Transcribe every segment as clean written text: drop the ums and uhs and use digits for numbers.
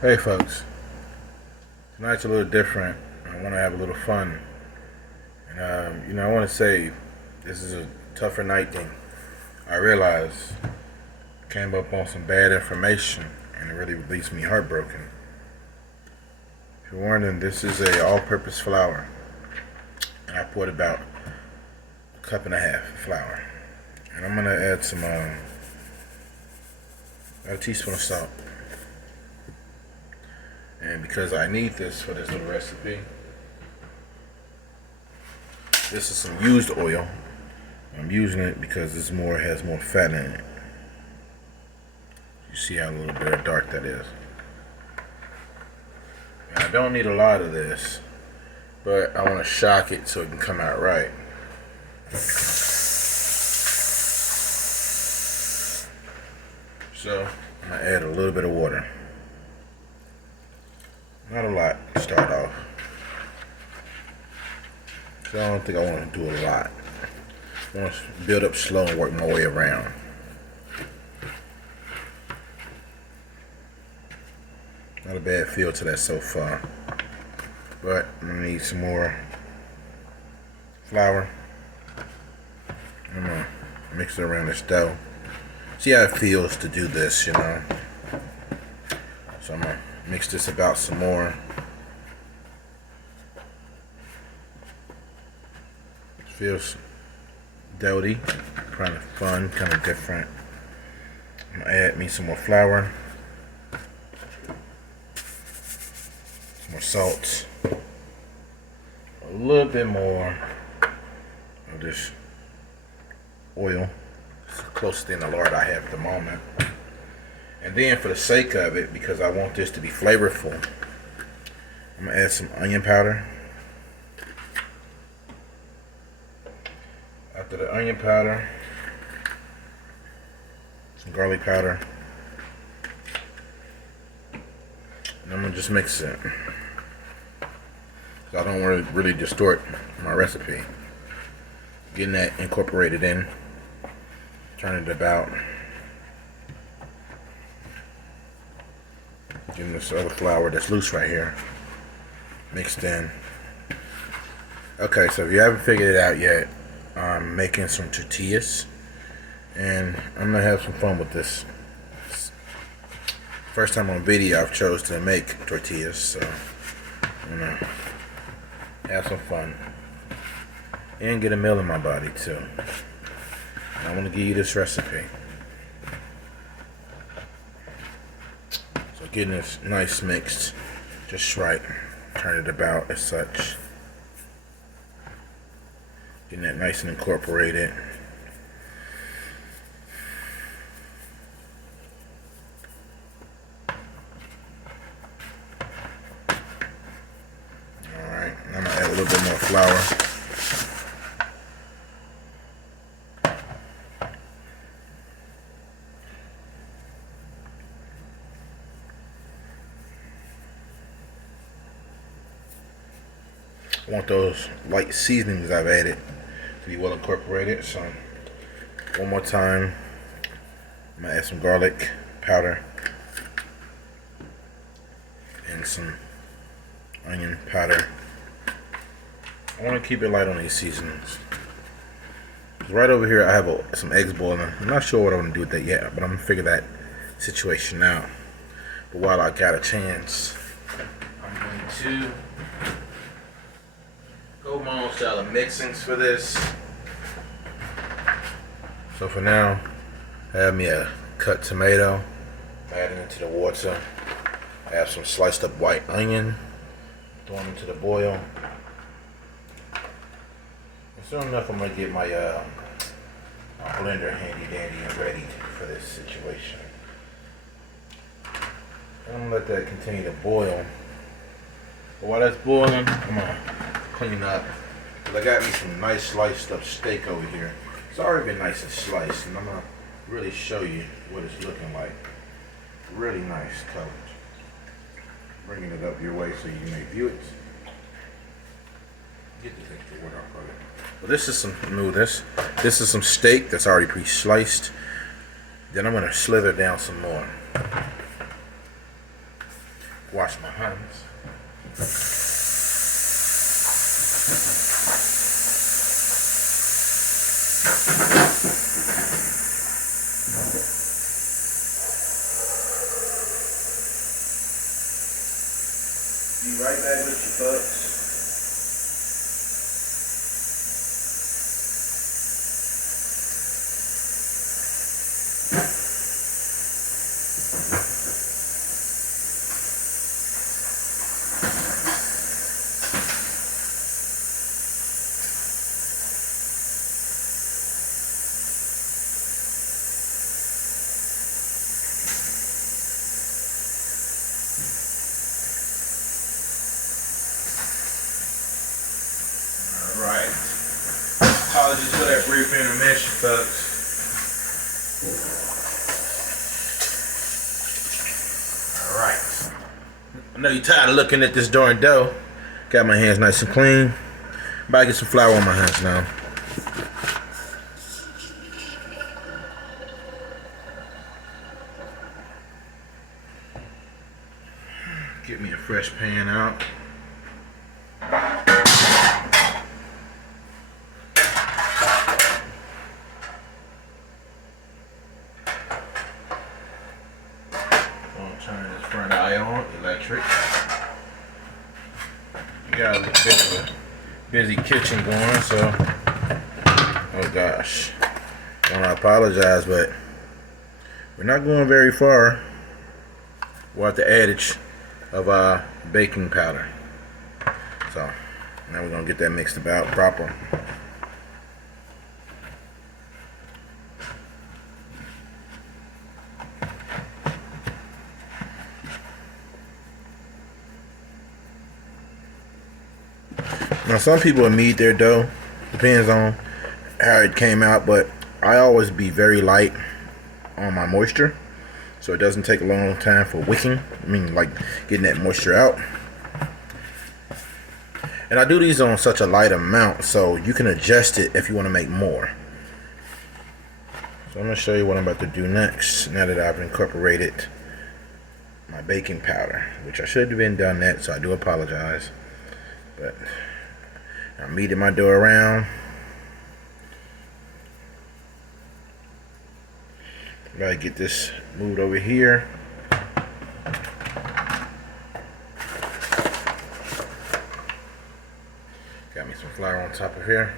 Hey folks, tonight's a little different. I want to have a little fun. And, I want to say this is a tougher night than I realized. Came up on some bad information and it really leaves me heartbroken. If you're wondering, this is a all-purpose flour. And I poured about a cup and a half of flour. And I'm going to add about a teaspoon of salt. And because I need this for this little recipe, this is some used oil. I'm using it because this has more fat in it. You see how a little bit of dark that is. And I don't need a lot of this, but I want to shock it so it can come out right. So I'm going to add a little bit of water. Not a lot to start off. So I don't think I want to do a lot. I want to build up slow and work my way around. Not a bad feel to that so far. But I'm going to need some more flour. I'm going to mix it around this dough. See how it feels to do this, So I'm going to mix this about some more. It feels doughy, kind of fun, kind of different. I'm gonna add me some more flour, some more salt, a little bit more of this oil. It's the closest thing to lard I have at the moment. And then for the sake of it, because I want this to be flavorful, I'm going to add some onion powder. After the onion powder, some garlic powder. And I'm going to just mix it. I don't want to really distort my recipe. Getting that incorporated in. Turn it about. Getting this other flour that's loose right here mixed in. Okay, so if you haven't figured it out yet, I'm making some tortillas and I'm gonna have some fun with this. First time on video I've chose to make tortillas, so I'm gonna have some fun and get a meal in my body too. And I want to give you this recipe. Getting this nice mixed, just right. Turn it about as such. Getting that nice and incorporated. Alright, I'm going to add a little bit more flour. I want those light seasonings I've added to be well incorporated. So one more time, I'm gonna add some garlic powder and some onion powder. I want to keep it light on these seasonings. Right over here I have some eggs boiling. I'm not sure what I'm gonna do with that yet, but I'm gonna figure that situation out. But while I got a chance, I'm going to go my own style of mixings for this. So for now, I have me a cut tomato, adding it to the water. I have some sliced up white onion, throwing into the boil. And soon enough, I'm gonna get my blender handy dandy and ready for this situation. And I'm gonna let that continue to boil. But while that's boiling, I'm gonna clean up. But I got me some nice sliced up steak over here. It's already been nice and sliced, and I'm gonna really show you what it's looking like. Really nice color. Bringing it up your way so you may view it. Get this extra word off of it. Well, this is some steak that's already pre-sliced. Then I'm gonna slither down some more. Wash my hands. Be right back with you folks. Alright. Apologies for that brief intermission, folks. Alright. I know you're tired of looking at this darn dough. Got my hands nice and clean. About to get some flour on my hands now. Get me a fresh pan out. Turn this front eye on, electric. We got a bit of a busy kitchen going, so oh gosh. I want to apologize, but we're not going very far. We're at the adage of baking powder. So now we're gonna get that mixed about proper. Now some people will knead their dough, depends on how it came out, but I always be very light on my moisture, so it doesn't take a long time for wicking. I mean, like getting that moisture out. And I do these on such a light amount, so you can adjust it if you want to make more. So I'm going to show you what I'm about to do next, now that I've incorporated my baking powder, which I should have been done that, so I do apologize. But I'm kneading my dough around. Gotta get this moved over here. Got me some flour on top of here.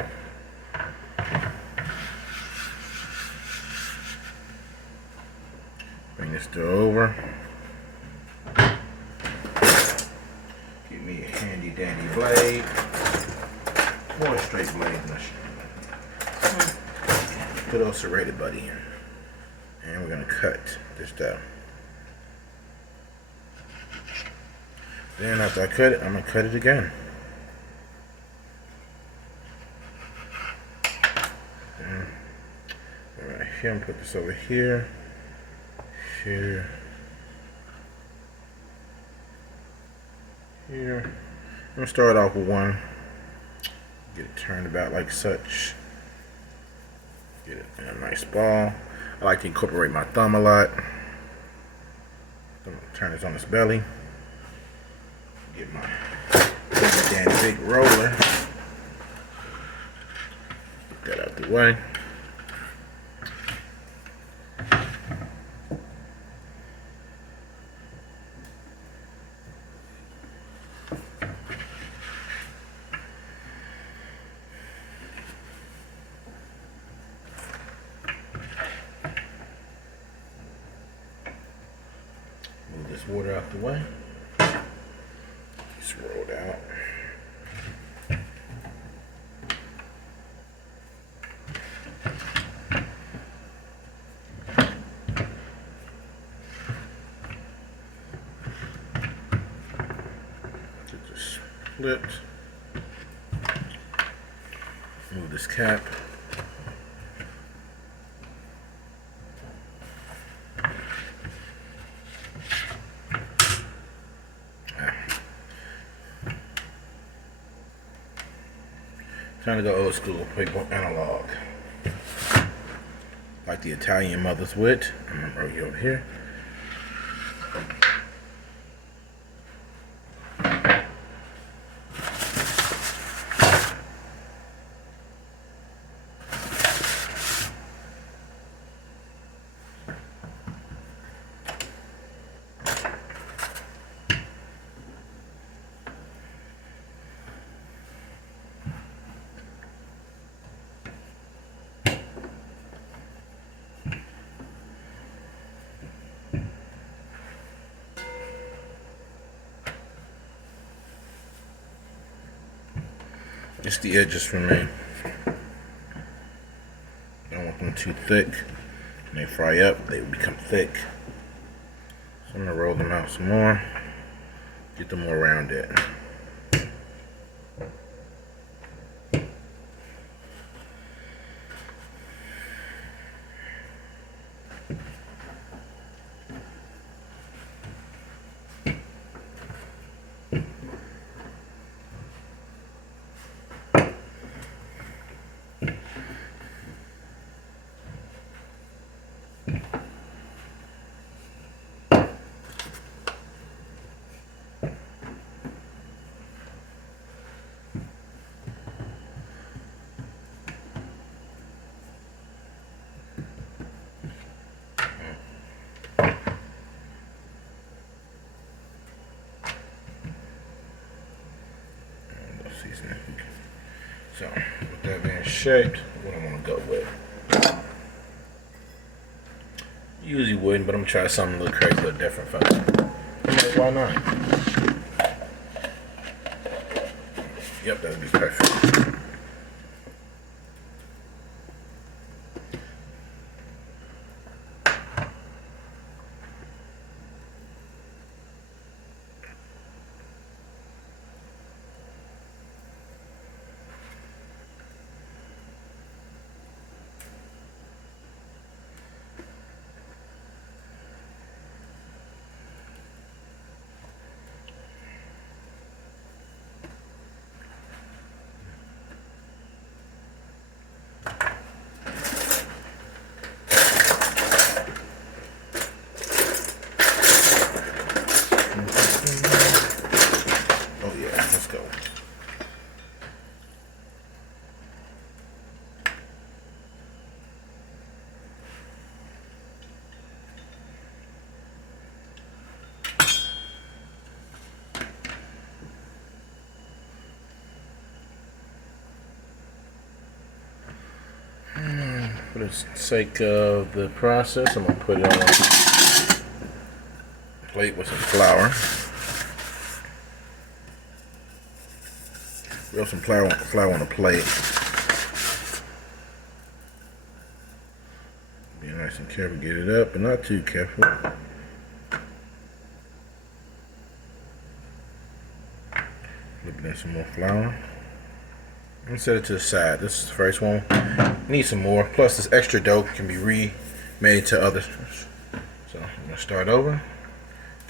Bring this dough over. Get me a handy dandy blade. More straight blade. Put those serrated buddy in. And we're gonna cut this dough. Then after I cut it, I'm gonna cut it again. Right here, I'm gonna put this over here. Here. Here. I'm gonna start off with one. Get it turned about like such. Get it in a nice ball. I like to incorporate my thumb a lot. I'm gonna turn this on its belly. Get my dandy big roller. Get that out the way. Move this water out the way. Just rolled out. Get this flipped. Move this cap. Trying to go old school, paper analog. Like the Italian mothers would. I'm gonna roll you over here. Just the edges for me. Don't want them too thick. When they fry up, they will become thick. So I'm gonna roll them out some more. Get them more rounded. So, with that being shaped, what I'm gonna go with. Usually wouldn't, but I'm gonna try something a little crazy, a little different, folks. Why not? Yep, that'd be perfect. For the sake of the process, I'm going to put it on a plate with some flour. Roll some flour on a plate. Be nice and careful, get it up, but not too careful. Flipping in some more flour. And set it to the side. This is the first one. Need some more. Plus, this extra dough can be remade to others. So I'm gonna start over.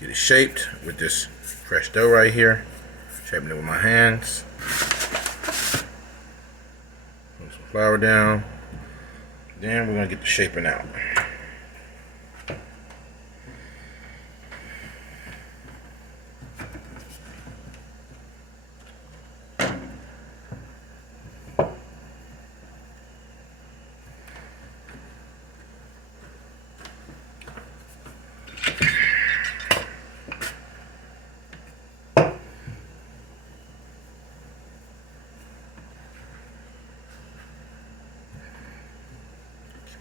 Get it shaped with this fresh dough right here. Shaping it with my hands. Put some flour down. Then we're gonna get the shaping out.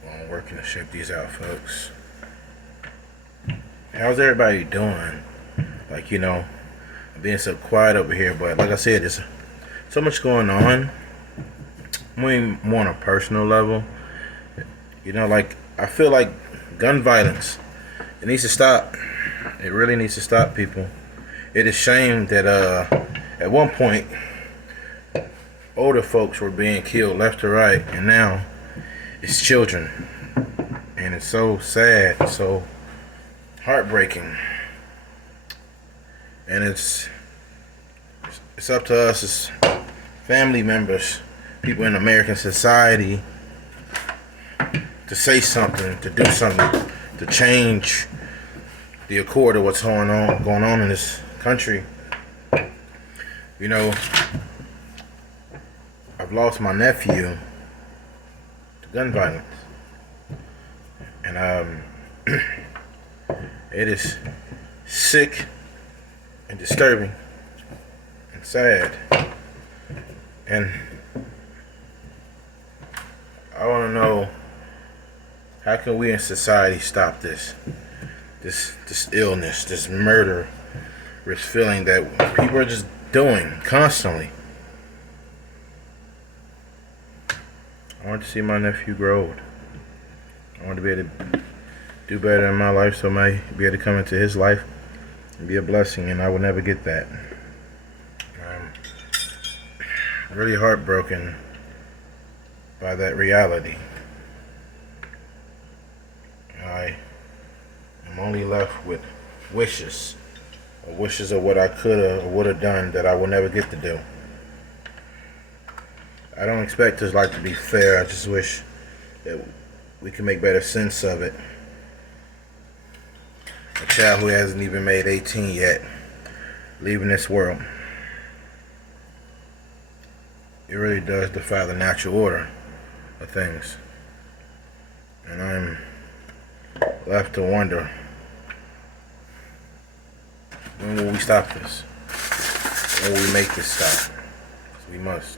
I'm working to shape these out, folks. How's everybody doing? Like, you know, I'm being so quiet over here, but like I said, there's so much going on. More on a personal level. You know, like, I feel like gun violence, it needs to stop. It really needs to stop, people. It is a shame that at one point older folks were being killed left to right, and now it's children. And it's so sad, so heartbreaking. And it's up to us as family members, people in American society, to say something, to do something, to change the accord of what's going on in this country. You know, I've lost my nephew to gun violence, and it is sick and disturbing and sad. And I want to know, how can we in society stop this illness, this murderous feeling that people are just doing constantly? I want to see my nephew grow old. I want to be able to do better in my life, so I might be able to come into his life and be a blessing, and I will never get that. I'm really heartbroken by that reality. I am only left with wishes of what I could have or would have done that I will never get to do. I don't expect this life to be fair. I just wish that we can make better sense of it. A child who hasn't even made 18 yet, leaving this world. It really does defy the natural order of things. And I'm left to wonder, when will we stop this? When will we make this stop? Because we must.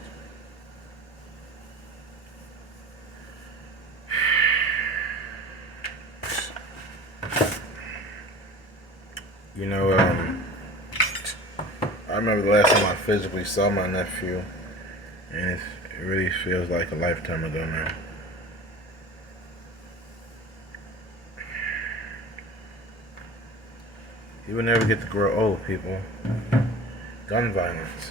You know, I remember the last time I physically saw my nephew, and it really feels like a lifetime ago now. You will never get to grow old, people. Gun violence.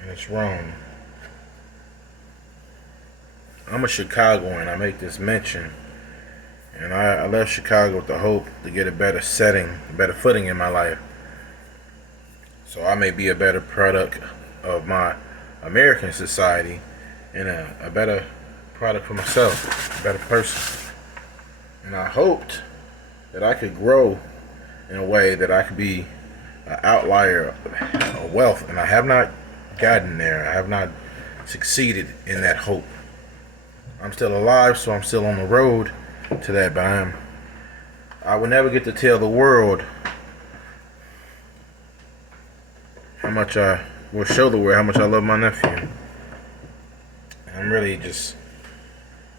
And it's wrong. I'm a Chicagoan. I make this mention. And I left Chicago with the hope to get a better setting, a better footing in my life. So I may be a better product of my American society and a better product for myself, a better person. And I hoped that I could grow in a way that I could be an outlier of wealth. And I have not gotten there. I have not succeeded in that hope. I'm still alive, so I'm still on the road to that, but I will never get to tell the world how much I will show the world how much I love my nephew. I'm really just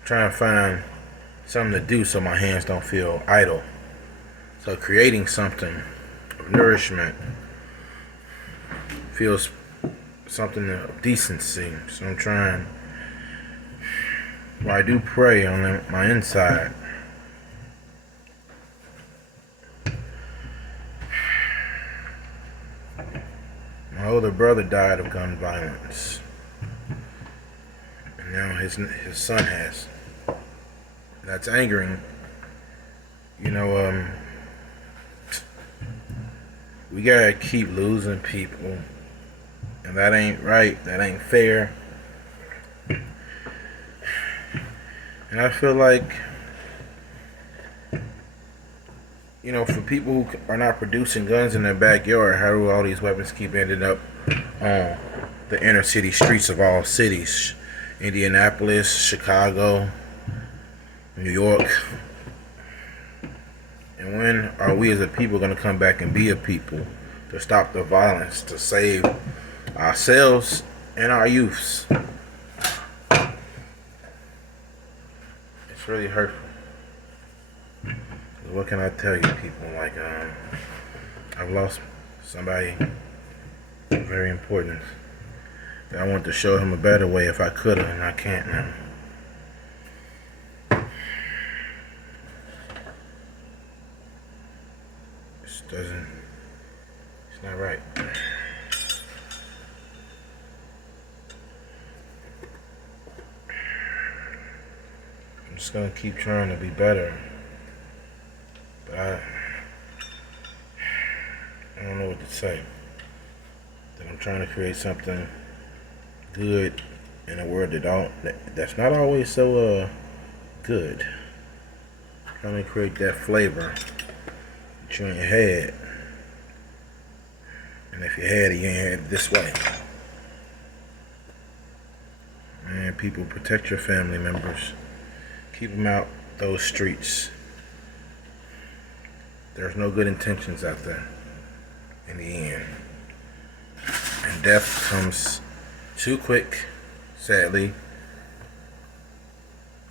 trying to find something to do so my hands don't feel idle. So creating something of nourishment feels something of decency. So I'm trying. Well, I do pray on my inside. My older brother died of gun violence, and now his son has. That's angering. You know, we gotta keep losing people, and that ain't right. That ain't fair. And I feel like, you know, for people who are not producing guns in their backyard, how do all these weapons keep ending up on the inner city streets of all cities? Indianapolis, Chicago, New York. And when are we as a people going to come back and be a people to stop the violence, to save ourselves and our youths? It's really hurtful. What can I tell you, people? Like, I've lost somebody very important that I want to show him a better way if I could have, and I can't now. It's not right. I'm just gonna keep trying to be better. But I don't know what to say. That I'm trying to create something good in a world that's not always so good. Trying to create that flavor that you ain't had. And if you had it, you ain't had it this way. Man, people, protect your family members. Keep them out those streets. There's no good intentions out there in the end. And death comes too quick, sadly.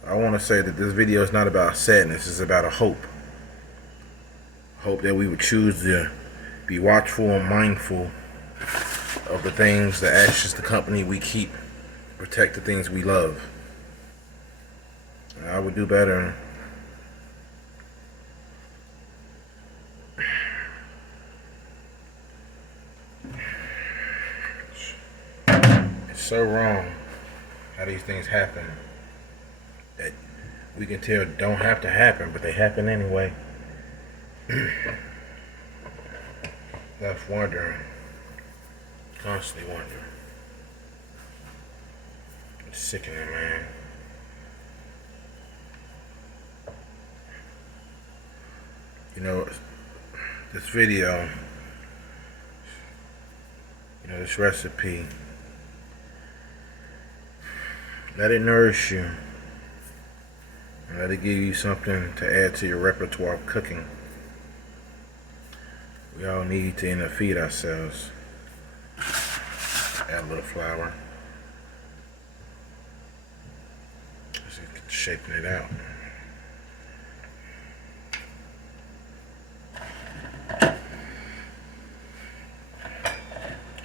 I want to say that this video is not about sadness, it's about a hope. Hope that we would choose to be watchful and mindful of the things, the actions, the company we keep protect the things we love. I would do better. It's so wrong how these things happen that we can tell don't have to happen, but they happen anyway. Left wondering, constantly wondering. It's sickening, man. You know, this video, this recipe, let it nourish you and let it give you something to add to your repertoire of cooking. We all need to feed ourselves. Add a little flour. Just shaping it out.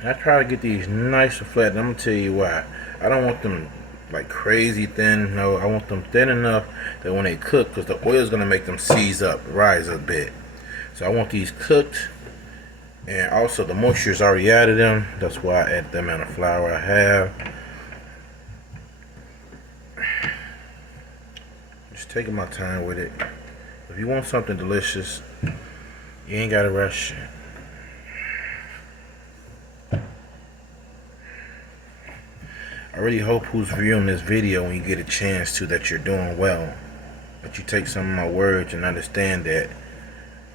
I try to get these nice and flat. And I'm gonna tell you why. I don't want them like crazy thin. No, I want them thin enough that when they cook, because the oil is gonna make them seize up, rise a bit. So I want these cooked, and also the moisture is already out of them. That's why I add the amount of flour I have. Just taking my time with it. If you want something delicious, you ain't gotta rush it. I really hope who's viewing this video, when you get a chance to, that you're doing well. That you take some of my words and understand that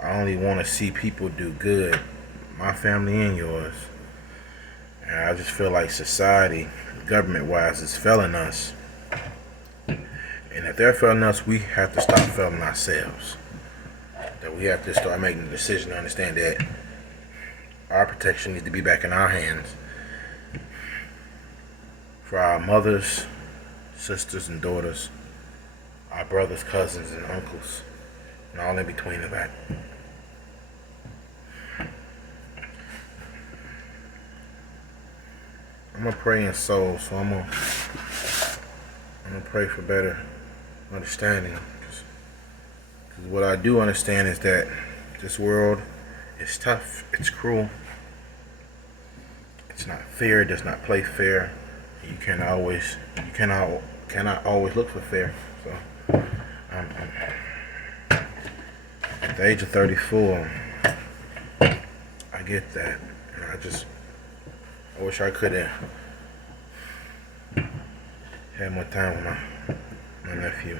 I only want to see people do good, my family and yours. And I just feel like society, government-wise, is failing us. And if they're failing us, we have to stop failing ourselves. That we have to start making the decision to understand that our protection needs to be back in our hands. For our mothers, sisters, and daughters, our brothers, cousins, and uncles, and all in between of that. I'm a praying soul, so I'm gonna pray for better understanding. Because what I do understand is that this world is tough, it's cruel, it's not fair, it does not play fair. You cannot always look for fair. So at the age of 34, I get that, and I wish I could have had more time with my nephew.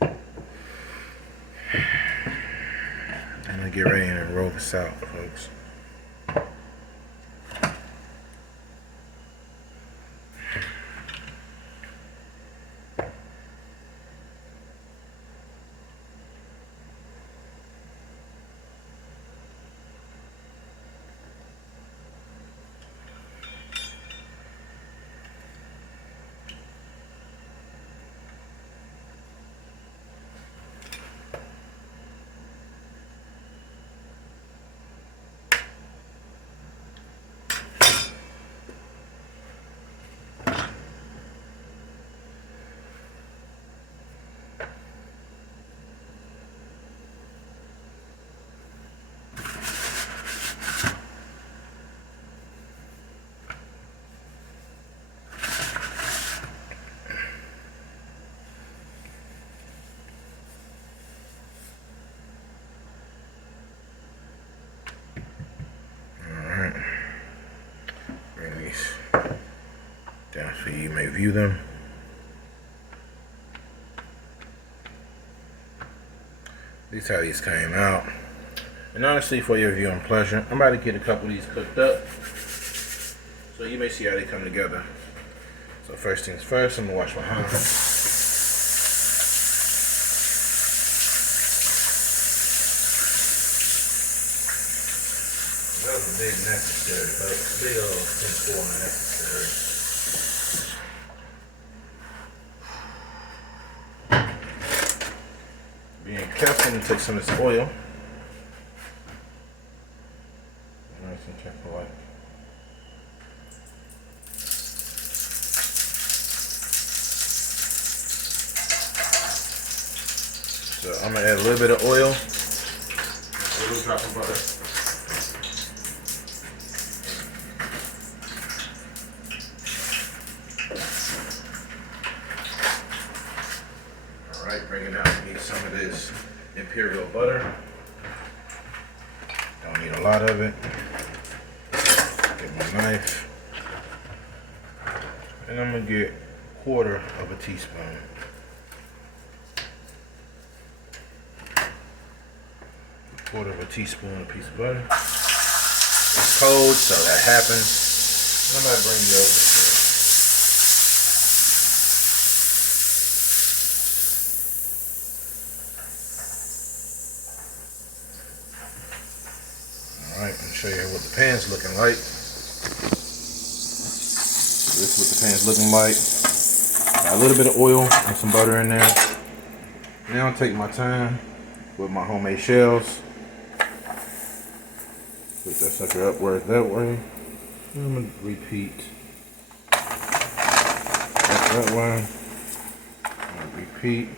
I'm gonna get ready and roll this out, folks. Down so you may view them. These how these came out. And honestly, for your viewing pleasure, I'm about to get a couple of these cooked up, so you may see how they come together. So first things first, I'm gonna wash my hands. That was a big necessary, folks. Big old thing for necessary. Being careful to take some of this oil. Nice and careful, like. I'm gonna add a little bit of oil, a little drop of butter. All right, bringing out me some of this imperial butter. Don't need a lot of it. Get my knife, and I'm gonna get a quarter of a teaspoon. Quarter of a teaspoon of piece of butter. It's cold, so that happens. I'm gonna bring you over to it. Alright, I'm gonna show you what the pan's looking like. So this is what the pan's looking like. Got a little bit of oil and some butter in there. Now I'll take my time with my homemade shells. Put that sucker upward that way. And I'm gonna repeat that way. I'm gonna repeat.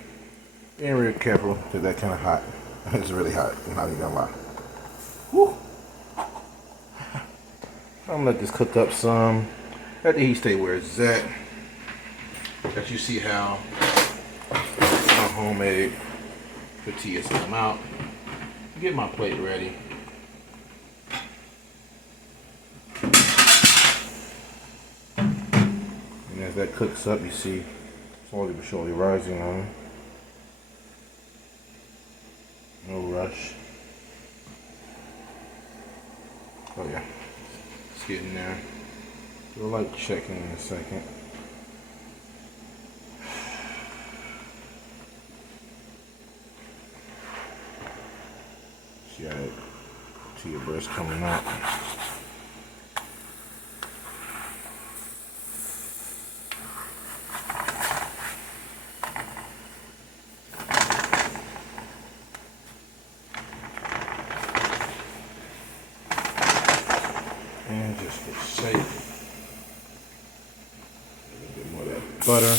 Being real careful because that's kind of hot. It's really hot. I'm not even gonna lie. Woo. I'm gonna let this cook up some. Let the heat stay where it's at. Let you see how my homemade tortillas come out. Get my plate ready. And as that cooks up, you see slowly but surely rising on. No rush. Oh yeah, it's getting there. Do a light checking in a second. See how that tortilla bread's coming out. And just for sake, a little bit more of that butter.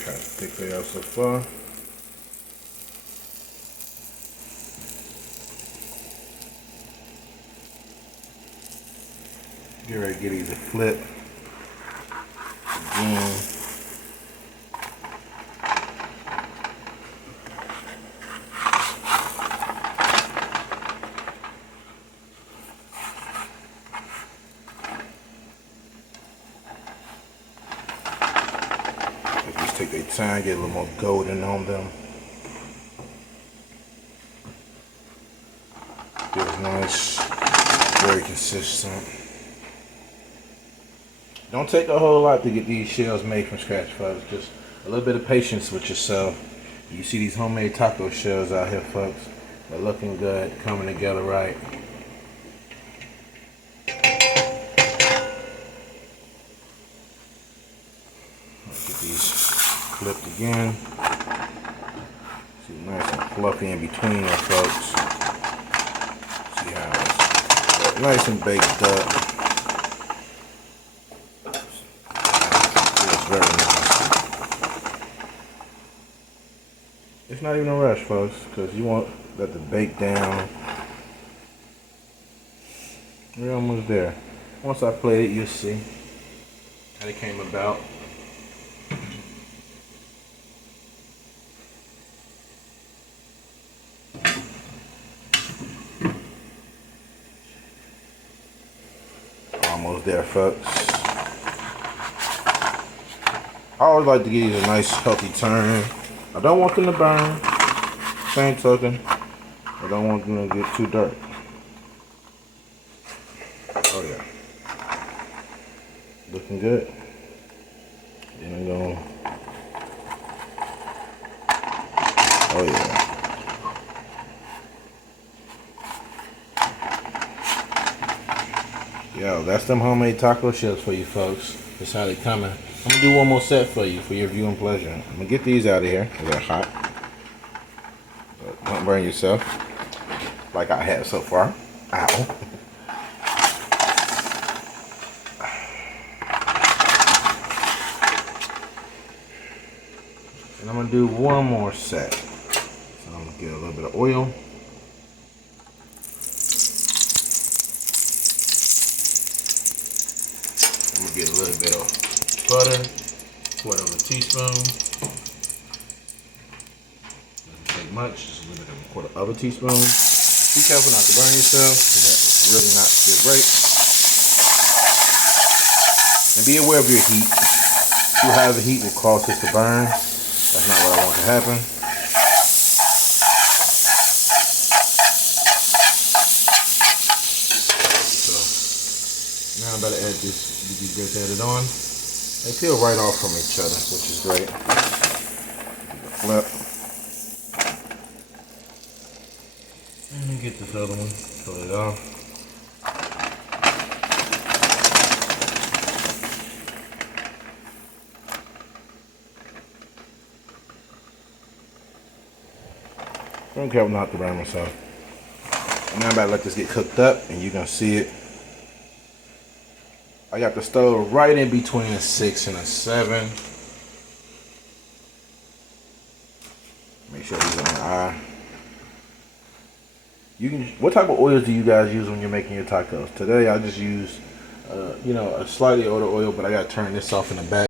How thick they are so far. Get ready to get these a flip. Again. Just take their time, get a little more golden on them. Feels nice, very consistent. Don't take a whole lot to get these shells made from scratch, folks. Just a little bit of patience with yourself. You see these homemade taco shells out here, folks. They're looking good, coming together right. Get these flipped again. See, nice and fluffy in between there, folks. See how it's nice and baked up. Feels very nice. It's not even a rush, folks, because you want that to bake down. We're almost there. Once I plate it, you'll see how it came about. Almost there, folks. I always like to give these a nice healthy turn. I don't want them to burn. Same token, I don't want them to get too dark. Oh yeah. Looking good. Then I'm going. Oh yeah. that's them homemade taco shells for you folks. That's how they coming. I'm gonna do one more set for you for your viewing pleasure. I'm gonna get these out of here. They're hot. But don't burn yourself like I have so far. Ow. And I'm gonna do one more set. So I'm gonna get a little bit of oil. I'm gonna get a little bit of butter, quarter of a teaspoon. Doesn't take much, just a little bit of a quarter of a teaspoon. Be careful not to burn yourself, because that's really not good great. And be aware of your heat. Too high of a heat will cause this to burn. That's not what I want to happen. So now I'm about to add this, get these bits added on. They peel right off from each other, which is great. Flip. And get this other one, pull it off. Don't care not to burn myself. Now I'm about to let this get cooked up, and you're gonna see it. I got the stove right in between a 6 and a 7. Make sure these are on high. What type of oils do you guys use when you're making your tacos? Today I just use, a slightly older oil, but I gotta turn this off in the back.